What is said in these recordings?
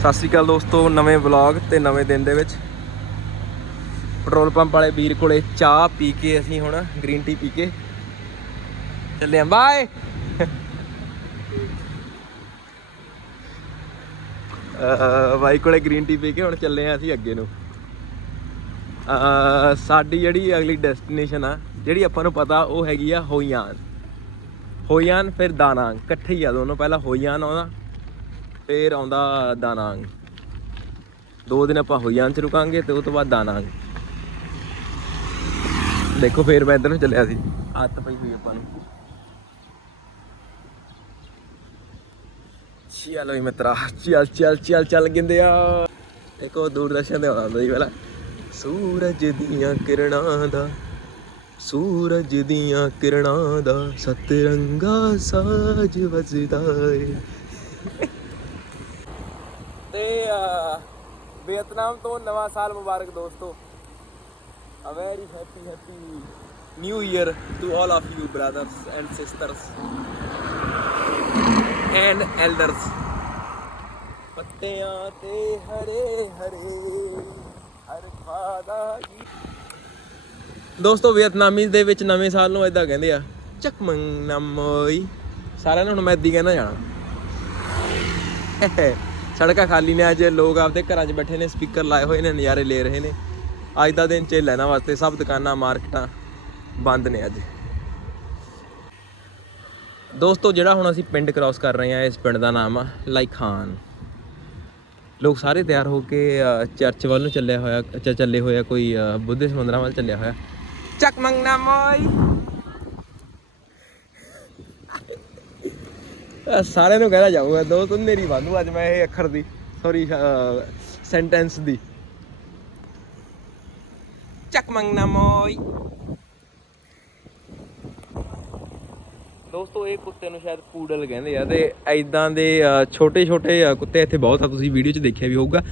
ਸਤਿ ਸ਼੍ਰੀ ਅਕਾਲ ਦੋਸਤੋ, ਨਵੇਂ ਵਲੌਗ ਤੇ ਨਵੇਂ ਦਿਨ ਦੇ ਵਿੱਚ। ਪੈਟਰੋਲ ਪੰਪ ਵਾਲੇ ਵੀਰ ਕੋਲੇ ਚਾਹ ਪੀ ਕੇ ਅਸੀਂ ਹੁਣ ਗ੍ਰੀਨ ਟੀ ਪੀ ਕੇ ਚੱਲੇ ਆਂ। ਬਾਏ! ਅਹ ਬਾਈ ਕੋਲੇ ਗ੍ਰੀਨ ਟੀ ਪੀ ਕੇ ਹੁਣ ਚੱਲੇ ਆਂ ਅਸੀਂ ਅੱਗੇ ਨੂੰ। ਸਾਡੀ ਜਿਹੜੀ ਅਗਲੀ ਡੈਸਟੀਨੇਸ਼ਨ ਆ, ਜਿਹੜੀ ਆਪਾਂ ਨੂੰ ਪਤਾ, ਉਹ ਹੈਗੀ ਆ ਹੋਈਆਨ। ਹੋਈਆਨ ਫਿਰ ਦਾਨਾਂਗ। ਇਕੱਠੇ ਹੀ ਆ ਦੋਨੋਂ, ਪਹਿਲਾਂ ਹੋਈਆਨ ਆਉਂਦਾ ਫਿਰ ਆਉਂਦਾ ਦਾਨਾਂਗ। ਦੋ ਦਿਨ ਆਪਾਂ ਹੋਈਆਨ ਚ ਰੁਕਾਂਗੇ ਤੇ ਉਸ ਤੋਂ ਬਾਅਦ ਦਾਨਾਂਗ। ਦੇਖੋ ਫੇਰ ਮੈਂ ਇੱਧਰ ਨੂੰ ਚੱਲਿਆ ਸੀ। ਹੱਥ ਪਈ ਹੋਈ ਆਪਾਂ ਨੂੰ। ਚਲੋ ਹੀ ਮਿੱਤਰਾ ਚੱਲ ਚੱਲ ਚੱਲ ਚੱਲ ਗਿੰਦੇ ਆ। ਦੇਖੋ ਦੂਰਦਰਸ਼ਨ ਤੇ ਆਉਂਦਾ ਜੀ ਪਹਿਲਾਂ। ਸੂਰਜ ਦੀਆਂ ਕਿਰਨਾਂ ਦਾ ਸੂਰਜ ਦੀਆਂ ਕਿਰਨਾਂ ਦਾ ਸਤਰੰਗਾ ਸਾਜ ਵਜਦਾ ਏ। ਵੀਅਤਨਾਮ ਤੋਂ ਨਵਾਂ ਸਾਲ ਮੁਬਾਰਕ ਦੋਸਤੋ। A very happy happy new year to all of you brothers and sisters and elders. ਪੱਤਿਆਂ ਤੇ ਹਰੇ ਹਰੇ ਹਰ ਖਾਦਾ ਦੋਸਤੋ ਵੀਅਤਨਾਮੀ ਦੇ ਵਿੱਚ ਨਵੇਂ ਸਾਲ ਨੂੰ ਇਦਾਂ ਕਹਿੰਦੇ ਆ ਚੱਕਮੰਗ ਨਮੋਈ ਸਾਰਿਆਂ ਨੂੰ ਹੁਣ ਮੈਂ ਇੱਦੀ ਕਹਿਣਾ ਜਾਣਾ ਸੜਕਾਂ ਖਾਲੀ ਨੇ ਅੱਜ, ਲੋਕ ਆਪਦੇ ਘਰਾਂ 'ਚ ਬੈਠੇ ਨੇ, ਸਪੀਕਰ ਲਾਏ ਹੋਏ ਨੇ, ਨਜ਼ਾਰੇ ਲੈ ਰਹੇ ਨੇ। ਅੱਜ ਦਾ ਦਿਨ ਚ ਲੈਣਾ ਵਾਸਤੇ, ਸਭ ਦੁਕਾਨਾਂ, ਮਾਰਕੀਟਾਂ ਬੰਦ ਨੇ ਅੱਜ। ਦੋਸਤੋ, ਜਿਹੜਾ ਹੁਣ ਅਸੀਂ ਪਿੰਡ ਕ੍ਰਾਸ ਕਰ ਰਹੇ ਹਾਂ, ਇਸ ਪਿੰਡ ਦਾ ਨਾਮ ਆ ਲਾਈਖਾਨ ਲੋਕ ਸਾਰੇ ਤਿਆਰ ਹੋ ਕੇ ਚਰਚ ਵੱਲ ਨੂੰ ਚੱਲਿਆ ਹੋਇਆ ਚੱਲੇ ਹੋਇਆ ਕੋਈ ਬੁੱਧਿਸਟ ਮੰਦਰਾਂ ਵੱਲ ਚੱਲਿਆ ਹੋਇਆ। ਚੱਕ ਮੰਗਨਾ ਮੋਈ। ਅ, ਸਾਰਿਆਂ ਨੂੰ ਕਹਿਣਾ ਚਾਹੂੰਗਾ ਦੋਸਤੋ ਮੇਰੀ ਵਾਧੂ ਅੱਜ ਮੈਂ ਇਹ ਅੱਖਰ ਦੀ ਸੌਰੀ ਸੈਂਟੈਂਸ ਦੀ। ਚੱਕ ਮੰਗਨਾ ਮੋਈ। ਦੋਸਤੋ ਇਹ ਕੁੱਤੇ ਨੂੰ ਸ਼ਾਇਦ ਪੂਡਲ ਕਹਿੰਦੇ ਆ ਤੇ ਐਦਾਂ ਦੇ ਛੋਟੇ ਛੋਟੇ ਕੁੱਤੇ ਇੱਥੇ ਬਹੁਤ ਆ ਤੁਸੀਂ ਵੀਡੀਓ 'ਚ ਦੇਖਿਆ ਵੀ ਹੋਊਗਾ।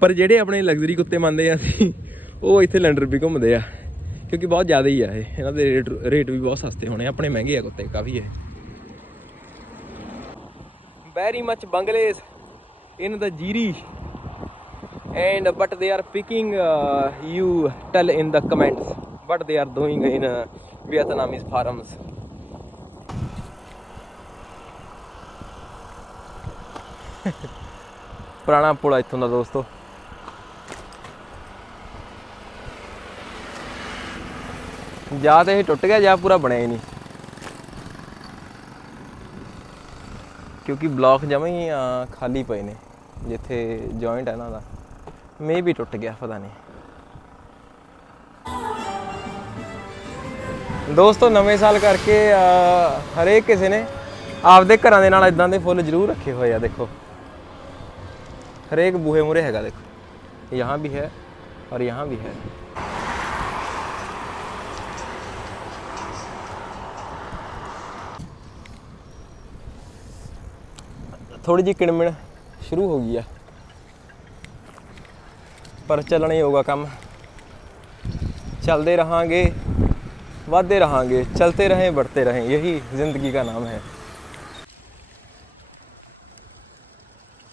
ਪਰ ਜਿਹੜੇ ਆਪਣੇ ਲਗਜ਼ਰੀ ਕੁੱਤੇ ਮੰਨਦੇ ਆ ਅਸੀਂ ਉਹ ਇੱਥੇ ਲੰਡਰ ਵੀ ਘੁੰਮਦੇ ਆ ਕਿਉਂਕਿ ਬਹੁਤ ਜ਼ਿਆਦਾ ਹੀ ਆ ਇਹ। ਇਹਨਾਂ ਦੇ ਰੇਟ ਰੇਟ ਵੀ ਬਹੁਤ ਸਸਤੇ ਹੋਣੇ ਆਪਣੇ ਮਹਿੰਗੇ ਆ ਕੁੱਤੇ ਕਾਫੀ ਇਹ। Very much Bangladesh in the Jiri and but they are picking uh, you tell in the comments what they are doing in uh, Vietnamese farms ਪੁਰਾਣਾ ਪੁਲ ਆ ਇੱਥੋਂ ਦਾ ਦੋਸਤੋ ਜਾਂ ਤੇ ਇਹ ਟੁੱਟ ਗਿਆ ਜਾਂ ਪੂਰਾ ਬਣਿਆ ਹੀ ਨਹੀਂ ਕਿਉਂਕਿ ਬਲੌਕ ਜਮੇ ਹੀ ਖਾਲੀ ਪਏ ਨੇ, ਜਿੱਥੇ ਜੁਆਇੰਟ ਹੈ ਨਾ ਦਾ। ਮੇ ਵੀ ਟੁੱਟ ਗਿਆ, ਪਤਾ ਨਹੀਂ। ਦੋਸਤੋ, ਨਵੇਂ ਸਾਲ ਕਰਕੇ ਹਰੇਕ ਕਿਸੇ ਨੇ ਆਪਦੇ ਘਰਾਂ ਦੇ ਨਾਲ ਇਦਾਂ ਦੇ ਫੁੱਲ ਜ਼ਰੂਰ ਰੱਖੇ ਹੋਏ ਆ, ਦੇਖੋ। ਹਰੇਕ ਬੂਹੇ ਮੂਰੇ ਹੈਗਾ, ਦੇਖੋ। ਯਹਾਂ ਵੀ ਹੈ ਔਰ ਯਹਾਂ ਵੀ ਹੈ। ਥੋੜੀ ਜਿਹੀ ਕਿਣਮਿਣ ਸ਼ੁਰੂ ਹੋ ਗਈ ਆ ਪਰ ਚੱਲਣਾ ਹੀ ਹੋਗਾ ਕੰਮ ਚੱਲਦੇ ਰਹਾਂਗੇ ਵਧਦੇ ਰਹਾਂਗੇ ਚਲਤੇ रहें बढ़ते रहें यही जिंदगी का नाम है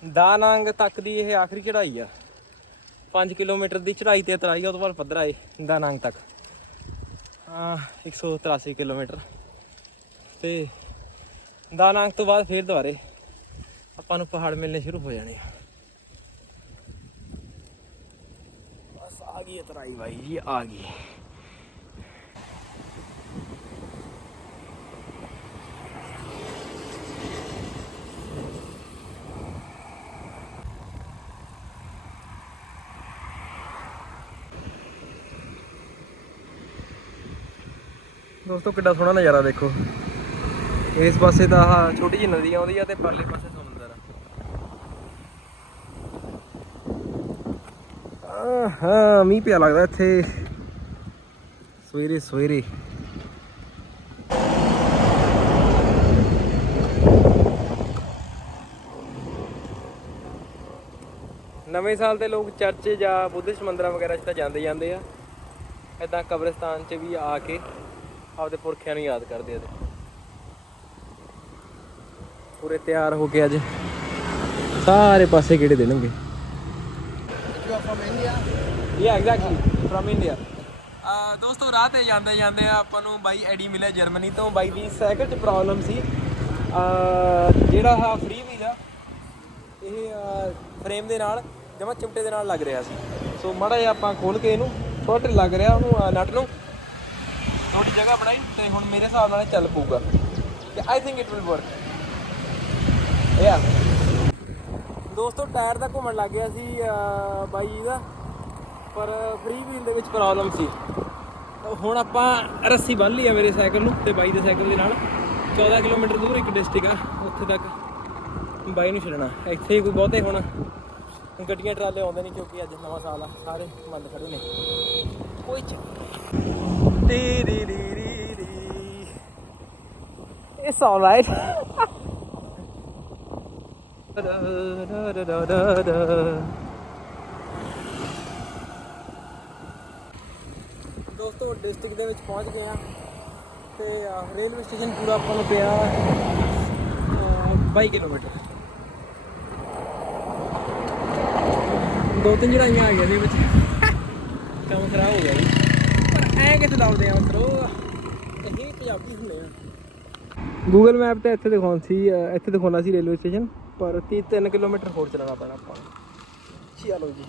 ਦਾਨਾਂਗ ਤੱਕ ਦੀ ਇਹ ਆਖਰੀ ਚੜਾਈ ਆ 5 ਕਿਲੋਮੀਟਰ ਦੀ ਚੜਾਈ ਤੇ ਉਤਰਾਈ ਆ ਉਹ ਤੋਂ ਬਾਅਦ ਪੱਧਰਾ ਏ ਦਾਨਾਂਗ ਤੱਕ ਆ 183 ਕਿਲੋਮੀਟਰ ਤੇ ਦਾਨਾਂਗ ਤੋਂ ਬਾਅਦ ਫੇਰ ਦੁਬਾਰੇ ਆਪਾਂ ਨੂੰ ਪਹਾੜ ਮਿਲਣੇ ਸ਼ੁਰੂ ਹੋ ਜਾਣੇ ਆ। ਬਸ ਆ ਗਈ ਉਤਰਾਈ ਬਾਈ ਜੀ, ਆ ਗਈ ਦੋਸਤੋ, ਕਿੱਡਾ ਸੋਹਣਾ ਨਜ਼ਾਰਾ ਦੇਖੋ ਇਸ ਪਾਸੇ ਤਾਂ ਆਹ ਛੋਟੀ ਜਿਹੀ ਨਦੀ ਆਉਂਦੀ ਆ ਤੇ ਪਰਲੇ ਪਾਸੇ ਸਮੁੰਦਰ ਆ ਹਾਂ ਮੀਂਹ ਪਿਆ ਲੱਗਦਾ ਇੱਥੇ। ਸਵੇਰੇ ਸਵੇਰੇ। ਨਵੇਂ ਸਾਲ ਤੇ ਲੋਕ ਚਰਚ ਜਾਂ ਬੁੱਧਿਸਟ ਮੰਦਰਾਂ ਵਗੈਰਾ 'ਚ ਤਾਂ ਜਾਂਦੇ ਜਾਂਦੇ ਆ। ਇਦਾਂ ਕਬਰਿਸਤਾਨ 'ਚ ਵੀ ਆ ਕੇ ਆਪਦੇ ਪੁਰਖਿਆਂ ਨੂੰ ਯਾਦ ਕਰਦੇ ਆ ਪੂਰੇ ਤਿਆਰ ਹੋ ਕੇ ਅੱਜ ਸਾਰੇ ਪਾਸੇ ਕਿਹੜੇ ਦੇਣਗੇ। You are from India? Yeah exactly from India ਦੋਸਤੋ ਰਾਹ ਤੇ ਜਾਂਦੇ ਜਾਂਦੇ ਆਪਾਂ ਨੂੰ ਬਾਈ ਐਡੀ ਮਿਲਿਆ ਜਰਮਨੀ ਤੋਂ। ਬਾਈ ਦੀ ਸਾਈਕਲ 'ਚ ਪ੍ਰੋਬਲਮ ਸੀ। ਅਹ ਜਿਹੜਾ ਆ ਫ੍ਰੀ ਆ ਇਹ ਫਰੇਮ ਦੇ ਨਾਲ ਜਮਾ ਚਿਮਟੇ ਦੇ ਨਾਲ ਲੱਗ ਰਿਹਾ ਸੀ। ਸੋ ਮਾੜਾ ਜਿਹਾ ਆਪਾਂ ਖੋਲ ਕੇ ਇਹਨੂੰ ਥੋੜਾ ਢਿੱਲਾ ਕਰਿਆ ਉਹਨੂੰ ਨਟ ਨੂੰ। ਥੋੜੀ ਜਗ੍ਹਾ ਬਣਾਈ ਤੇ ਹੁਣ ਮੇਰੇ ਹਿਸਾਬ ਨਾਲ ਇਹ ਚੱਲ ਪਊਗਾ। ਤੇ I think it will work yeah ਦੋਸਤੋ, ਟਾਇਰ ਦਾ ਘੁੰਮਣ ਲੱਗ ਗਿਆ ਸੀ, ਅਹ, ਬਾਈ ਜੀ ਦਾ, ਪਰ ਫ੍ਰੀ ਵੀਲ ਦੇ ਵਿੱਚ ਪ੍ਰੋਬਲਮ ਸੀ। ਹੁਣ ਆਪਾਂ ਰੱਸੀ ਬੰਨ ਲਈ ਆ ਮੇਰੇ ਸਾਈਕਲ ਨੂੰ ਤੇ ਬਾਈ ਦੇ ਸਾਈਕਲ ਦੇ ਨਾਲ। 14 ਕਿਲੋਮੀਟਰ ਦੂਰ ਇੱਕ ਡਿਸਟ੍ਰਿਕਟ ਆ, ਉੱਥੇ ਤੱਕ ਬਾਈ ਨੂੰ ਛੱਡਣਾ। ਇੱਥੇ ਕੋਈ ਬਹੁਤੇ ਹੁਣ ਗੱਡੀਆਂ ਟਰਾਲੇ ਆਉਂਦੇ ਨਹੀਂ ਕਿਉਂਕਿ ਅੱਜ ਨਵਾਂ ਸਾਲ ਆ, ਸਾਰੇ ਬੰਦ ਖੜੇ ਨੇ। ਕੋਈ ਚੱਕਰ ਟੀ ਰੀ ਰੀ ਰੀ ਰੀ ਇਟਸ ਆਲਰਾਈਟ da ਦੋਸਤੋ ਡਿਸਟ੍ਰਿਕਟ ਦੇ ਵਿੱਚ ਪਹੁੰਚ ਗਏ ਆ ਤੇ ਰੇਲਵੇ ਸਟੇਸ਼ਨ ਪੂਰਾ ਆਪਾਂ ਨੂੰ ਪਿਆ ਅਹ, 22 ਕਿਲੋਮੀਟਰ। ਦੋ ਤਿੰਨ ਚੜਾਈਆਂ ਆ ਗਈਆਂ ਦੇ ਵਿੱਚ। ਕੰਮ ਖਰਾਬ ਹੋ ਗਿਆ ਜੀ। ਪਰ ਐ ਕਿੱਥੇ ਲਾਉਂਦੇ ਆ ਮਿੱਤਰੋ? ਇਹ ਪੰਜਾਬੀ ਹੁੰਦੇ ਆ। ਗੂਗਲ ਮੈਪ ਤੇ ਇੱਥੇ ਦਿਖਾਉਣ ਸੀ ਇੱਥੇ ਦਿਖਾਉਣਾ ਸੀ ਰੇਲਵੇ ਸਟੇਸ਼ਨ ਪਰ 30 3 ਕਿਲੋਮੀਟਰ ਹੋਰ ਚੱਲਣਾ ਪੈਣਾ ਆਪਾਂ ਨੂੰ ਚਲੋ ਜੀ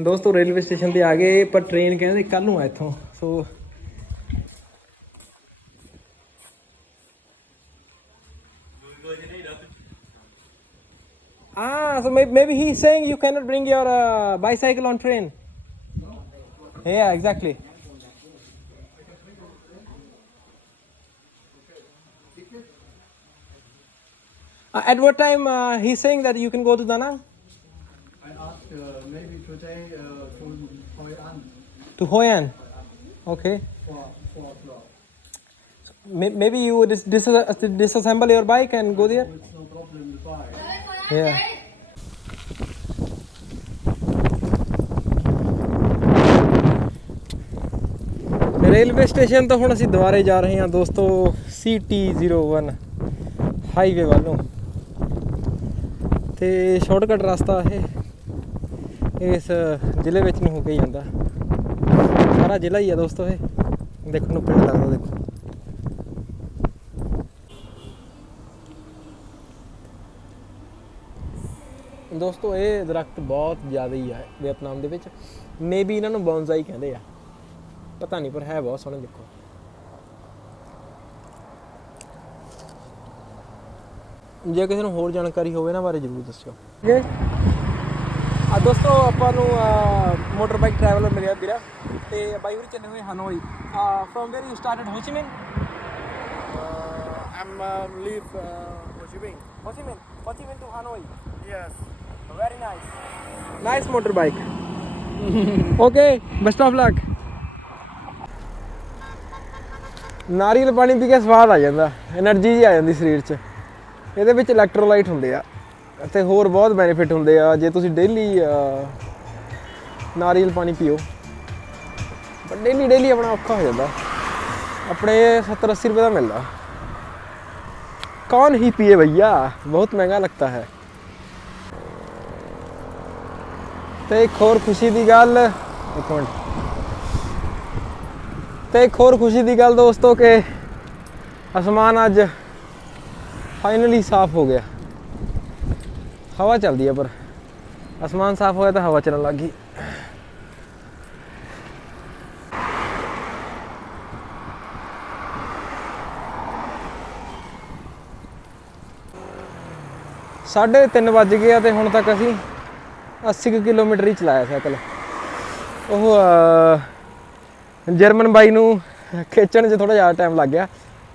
ਦੋਸਤੋ ਰੇਲਵੇ ਸਟੇਸ਼ਨ ਤੇ ਆ ਗਏ ਪਰ ਟ੍ਰੇਨ ਕਹਿੰਦੇ ਕੱਲ ਨੂੰ ਆ ਇੱਥੋਂ so Ah, so maybe, maybe he's saying you cannot bring your uh, bicycle on train. Yeah, exactly. Uh, at what time uh, he's saying that you can go to Danang? I asked uh, maybe today uh, to Hoi An To Hoi An. Okay. for 4 o'clock. May- Maybe you would dis- dis- disassemble your bike and go there? No problem. Yeah. Railway station ਤੋਂ ਹੁਣ ਅਸੀਂ ਦੁਬਾਰੇ ਜਾ ਰਹੇ ਹਾਂ ਦੋਸਤੋ CT01 highway ਵੱਲੋਂ। ਨੂੰ ਤੇ ਸ਼ਾਰਟਕਟ ਰਸਤਾ ਇਹ, ਇਸ ਜ਼ਿਲ੍ਹੇ ਵਿੱਚ ਨੂੰ ਹੋ ਕੇ ਹੀ ਜਾਂਦਾ। ਸਾਰਾ ਜ਼ਿਲ੍ਹਾ ਹੀ ਆ ਦੋਸਤੋ ਇਹ। ਦੇਖਣ ਨੂੰ ਪਿੰਡ ਲੱਗਦਾ ਦੇਖੋ। ਦੋਸਤੋ, ਇਹ ਦਰਖਤ ਬਹੁਤ ਜ਼ਿਆਦਾ ਹੀ ਹੈ ਵੀਅਤਨਾਮ ਦੇ ਵਿੱਚ। ਮੇਬੀ ਇਹਨਾਂ ਨੂੰ ਬੌਂਸਾਈ ਕਹਿੰਦੇ ਆ। ਪਤਾ ਨਹੀਂ ਪਰ ਹੈ ਬਹੁਤ ਸੋਹਣੇ ਦੇਖੋ ਜੇ ਕਿਸੇ ਨੂੰ ਹੋਰ ਜਾਣਕਾਰੀ ਹੋਵੇ ਨਾ ਬਾਰੇ ਜਰੂਰ ਦੱਸਿਓ ਆ ਦੋਸਤੋ ਆਪਾਂ ਨੂੰ ਮੋਟਰ ਬਾਈਕ ਟਰੈਵਲਰ ਮਿਲਿਆ ਵੀਰਾ ਤੇ ਬਾਈ ਵੀਰ ਚੱਲੇ ਹੋਏ Hanoi from where you started Ho Chi Minh I'm uh, leave uh, Ho Chi Minh. ਹੋ Chi Minh Ho Chi Minh to Hanoi Yes. Very nice. Nice motorbike. okay, best of luck. ਨਾਰੀਅਲ ਪਾਣੀ ਪੀ ਕੇ ਸਵਾਦ ਆ ਜਾਂਦਾ energy ਜੀ ਆ ਜਾਂਦੀ ਸਰੀਰ 'ਚ। ਇਹਦੇ ਵਿੱਚ ਇਲੈਕਟ੍ਰੋਲਾਈਟ ਹੁੰਦੇ ਆ, ਅਤੇ ਹੋਰ ਬਹੁਤ ਬੈਨੀਫਿਟ ਹੁੰਦੇ ਆ, ਜੇ ਤੁਸੀਂ ਡੇਲੀ ਨਾਰੀਅਲ ਪਾਣੀ ਪੀਓ। ਪਰ ਡੇਲੀ ਡੇਲੀ ਆਪਣਾ ਔਖਾ ਹੋ ਜਾਂਦਾ। ਆਪਣੇ 70 80 ਰੁਪਏ ਦਾ ਮਿਲਦਾ ਕੌਣ ਹੀ ਪੀਏ ਭਈਆ? ਬਹੁਤ ਮਹਿੰਗਾ ਲੱਗਦਾ ਹੈ। ਤੇ ਇੱਕ ਹੋਰ ਖੁਸ਼ੀ ਦੀ ਗੱਲ, ਇੱਕ ਮਿੰਟ। ਤੇ ਇੱਕ ਹੋਰ ਖੁਸ਼ੀ ਦੀ ਗੱਲ ਦੋਸਤੋ ਕਿ ਅਸਮਾਨ ਅੱਜ ਫਾਈਨਲੀ ਸਾਫ਼ ਹੋ ਗਿਆ। ਹਵਾ ਚੱਲਦੀ ਹੈ ਪਰ ਅਸਮਾਨ ਸਾਫ਼ ਹੋਇਆ ਤਾਂ ਹਵਾ ਚੱਲਣ ਲੱਗ ਗਈ। ਸਾਢੇ ਤਿੰਨ ਵੱਜ ਗਏ ਆ ਤੇ ਹੁਣ ਤੱਕ ਅਸੀਂ 80 ਕੁ ਕਿਲੋਮੀਟਰ ਹੀ ਚਲਾਇਆ ਸਾਈਕਲ। ਉਹ ਜਰਮਨ ਬਾਈ ਨੂੰ ਖਿੱਚਣ 'ਚ ਥੋੜਾ ਜ਼ਿਆਦਾ ਟਾਈਮ ਲੱਗ ਗਿਆ,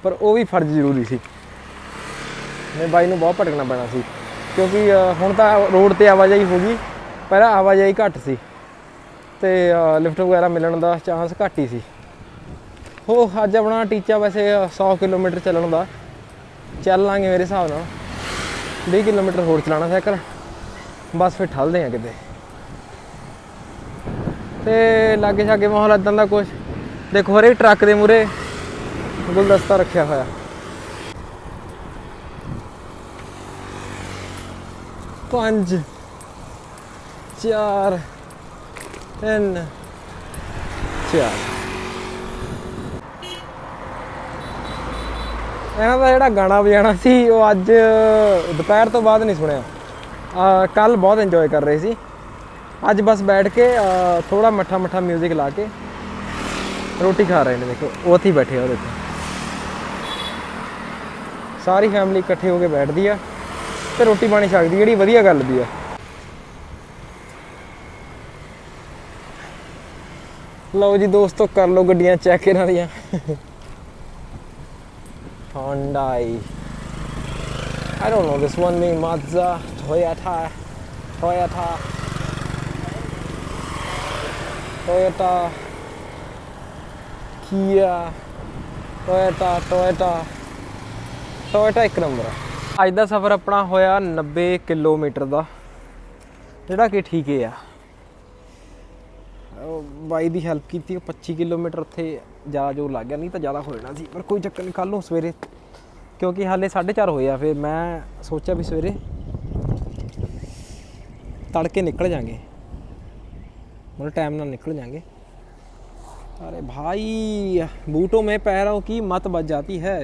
ਪਰ ਉਹ ਵੀ ਫਰਜ਼ ਜ਼ਰੂਰੀ ਸੀ। ਨੇ ਬਾਈ ਨੂੰ ਬਹੁਤ ਭਟਕਣਾ ਪੈਣਾ ਸੀ, ਕਿਉਂਕਿ ਹੁਣ ਤਾਂ ਰੋਡ ਤੇ ਆਵਾਜਾਈ ਹੋ ਗਈ ਪਹਿਲਾਂ ਆਵਾਜਾਈ ਘੱਟ ਸੀ ਤੇ ਲਿਫਟ ਵਗੈਰਾ ਮਿਲਣ ਦਾ ਚਾਂਸ ਘੱਟ ਹੀ ਸੀ। ਉਹ ਅੱਜ ਆਪਣਾ ਟੀਚਾ ਵੈਸੇ 100 ਕਿਲੋਮੀਟਰ ਚੱਲਣ ਦਾ। ਚੱਲ ਲਾਂਗੇ ਮੇਰੇ ਹਿਸਾਬ ਨਾਲ। 20 ਕਿਲੋਮੀਟਰ ਹੋਰ ਚਲਾਣਾ ਸਾਈਕਲ। ਬਸ ਫਿਰ ਠਲਦੇ ਆ ਕਿਤੇ। ਤੇ ਲਾਗੇ ਛਾਗੇ ਮਾਹੌਲ ਇਦਾਂ ਦਾ ਕੁਝ ਦੇਖੋ ਹਰੇਕ ਟਰੱਕ ਦੇ ਮੂਰੇ ਗੁਲਦਸਤਾ ਰੱਖਿਆ ਹੋਇਆ। ਪੰਜ, ਚਾਰ, ਤਿੰਨ, ਚਾਰ। ਇਹਨਾਂ ਦਾ ਜਿਹੜਾ ਗਾਣਾ ਵਜਾਣਾ ਸੀ, ਉਹ ਅੱਜ ਦੁਪਹਿਰ ਤੋਂ ਬਾਅਦ ਨਹੀਂ ਸੁਣਿਆ। ਕੱਲ ਬਹੁਤ ਇੰਜੋਏ ਕਰ ਰਹੇ ਸੀ। ਅੱਜ ਬਸ ਬੈਠ ਕੇ ਥੋੜਾ ਮੱਠਾ ਮੱਠਾ 뮤직 ਲਾ ਕੇ ਰੋਟੀ ਖਾ ਰਹੇ ਨੇ, ਦੇਖੋ, ਉਹ ਉੱਥੇ ਬੈਠੇ ਆ ਦੇਖੋ ਸਾਰੀ ਫੈਮਿਲੀ ਇਕੱਠੇ ਹੋ ਕੇ ਬੈਠਦੀ ਆ ਤੇ ਰੋਟੀ ਪਾਣੀ ਛਕਦੀ ਜਿਹੜੀ ਵਧੀਆ ਗੱਲ ਵੀ ਆ। ਲਓ ਜੀ ਦੋਸਤੋ, ਕਰ ਲਓ ਗੱਡੀਆਂ ਚੈੱਕ ਇਹਨਾਂ ਦੀਆਂ। Hyundai I don't know this one name Mazda, Toyota Toyota Toyota Kia, Toyota Toyota Toyota ਇੱਕ ਨੰਬਰ ਆ। ਅੱਜ ਦਾ ਸਫ਼ਰ ਆਪਣਾ ਹੋਇਆ 90 ਕਿਲੋਮੀਟਰ ਦਾ, ਜਿਹੜਾ ਕਿ ਠੀਕ ਹੈ ਆ। ਬਾਈ ਦੀ ਹੈਲਪ ਕੀਤੀ, ਉਹ 25 ਕਿਲੋਮੀਟਰ ਉੱਥੇ ਜ਼ਿਆਦਾ ਜੋ ਲੱਗ ਗਿਆ, ਨਹੀਂ ਤਾਂ ਜ਼ਿਆਦਾ ਹੋ ਜਾਣਾ ਸੀ, ਪਰ ਕੋਈ ਚੱਕਰ ਨਹੀਂ ਕੱਲ ਨੂੰ ਸਵੇਰੇ, ਕਿਉਂਕਿ ਹਾਲੇ 4:30 ਹੋਏ ਆ, ਫਿਰ ਮੈਂ ਸੋਚਿਆ ਵੀ ਸਵੇਰੇ ਤੜਕੇ ਨਿਕਲ ਜਾਾਂਗੇ। मतलब टाइम ਨਾਲ निकल जाएंगे अरे भाई बूटों में पैरों की मत बच जाती है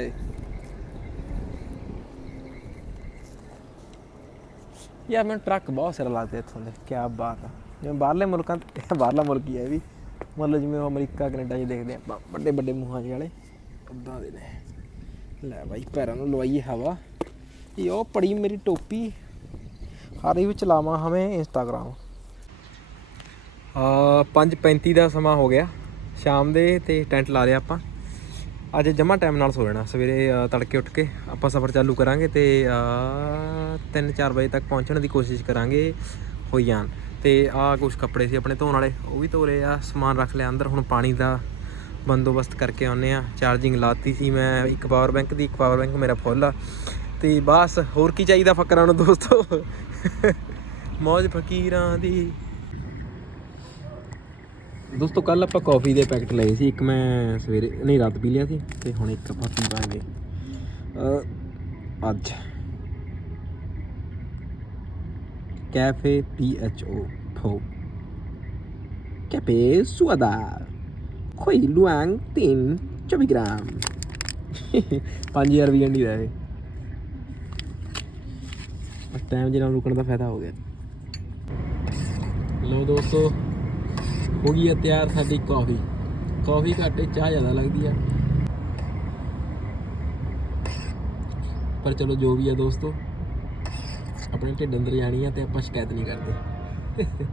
ਯਾਰ ਮੈਨੂੰ ਟਰੱਕ ਬਹੁਤ ਸਿਰ ਲੱਗਦੇ ਇੱਥੋਂ ਦੇ ਕੀ ਬਾਤ ਆ ਜਿਵੇਂ ਬਾਹਰਲੇ ਮੁਲਕਾਂ ਤੇ ਬਾਹਰਲਾ ਮੁਲਕ ਹੀ ਹੈ ਇਹ ਵੀ ਮਤਲਬ ਜਿਵੇਂ ਉਹ ਅਮਰੀਕਾ ਕੈਨੇਡਾ 'ਚ ਦੇਖਦੇ ਆਪਾਂ ਵੱਡੇ ਵੱਡੇ ਮੂੰਹਾਂ ਜਿਹੇ ਵਾਲੇ ਉਦਾਂ ਦੇ ਨੇ ਲੈ ਬਾਈ ਪੈਰਾਂ ਨੂੰ ਲਵਾਈਏ ਹਵਾ ਇਹ ਉਹ ਪੜੀ ਮੇਰੀ ਟੋਪੀ ਹਾਰੇ ਵਿੱਚ ਲਾਵਾਂ ਹਮੇ ਇੰਸਟਾਗ੍ਰਾਮ ਆ 5:35 ਦਾ ਸਮਾਂ ਹੋ ਗਿਆ। ਸ਼ਾਮ ਦੇ ਤੇ ਟੈਂਟ ਲਾ ਲਿਆ ਆਪਾਂ। ਅੱਜ ਜਮਾ ਟਾਈਮ ਨਾਲ ਸੋ ਜਾਣਾ। ਸਵੇਰੇ ਤੜਕੇ ਉੱਠ ਕੇ ਆਪਾਂ ਸਫ਼ਰ ਚਾਲੂ ਕਰਾਂਗੇ ਤੇ 3-4 ਵਜੇ ਤੱਕ ਪਹੁੰਚਣ ਦੀ ਕੋਸ਼ਿਸ਼ ਕਰਾਂਗੇ ਹੋਈ ਜਾਣ ਤੇ ਆ ਕੁਝ ਕੱਪੜੇ ਸੀ ਆਪਣੇ ਧੋਣ ਵਾਲੇ। ਉਹ ਵੀ ਧੋ ਲਏ ਆ, ਸਮਾਨ ਰੱਖ ਲਿਆ ਅੰਦਰ। ਹੁਣ ਪਾਣੀ ਦਾ ਬੰਦੋਬਸਤ ਕਰਕੇ ਆਉਨੇ ਆ। ਚਾਰਜਿੰਗ ਲਾਤੀ ਸੀ ਮੈਂ। ਇੱਕ ਪਾਵਰ ਬੈਂਕ ਦੀ, ਇੱਕ ਪਾਵਰ ਬੈਂਕ ਮੇਰਾ ਫੁੱਲ ਆ। ਤੇ ਬਸ, ਹੋਰ ਕੀ ਚਾਹੀਦਾ ਫਕਰਾਂ ਨੂੰ ਦੋਸਤੋ? ਮੌਜ ਫਕੀਰਾਂ ਦੀ। ਦੋਸਤੋ ਕੱਲ ਆਪਾਂ ਕਾਫੀ ਦੇ ਪੈਕਟ ਲਏ ਸੀ। ਇੱਕ ਮੈਂ ਸਵੇਰੇ, ਨਹੀਂ, ਰਾਤ ਪੀ ਲਿਆ ਸੀ ਤੇ ਹੁਣ ਇੱਕ ਆਪਾਂ ਪੀ ਪਾਂਗੇ ਅੱਜ। ਕੈਫੇ ਪੀ ਐਚ ਓ ਫੋ। Cafe ਸੁਆਦਾ ਖੋਈ ਲੁਆਂਗ 3 24 gram. 5000 ਰੁਪਏ ਨਹੀਂ ਰਹੇ ਬਸ ਟਾਈਮ ਜਿਹੜਾ ਰੁਕਣ ਦਾ ਫਾਇਦਾ ਹੋ ਗਿਆ। ਲੋ ਦੋਸਤੋ ਹੋ ਗਈ ਹੈ ਤਿਆਰ ਸਾਡੀ ਕਾਫੀ। ਕਾਫੀ ਘੱਟ ਚਾਹ ਜ਼ਿਆਦਾ ਲੱਗਦੀ ਆ। ਪਰ ਚਲੋ ਜੋ ਵੀ ਆ ਦੋਸਤੋ, ਆਪਣੇ ਢਿੱਡ ਅੰਦਰ ਜਾਣੀ ਆ ਤੇ ਆਪਾਂ ਸ਼ਿਕਾਇਤ ਨਹੀਂ ਕਰਦੇ।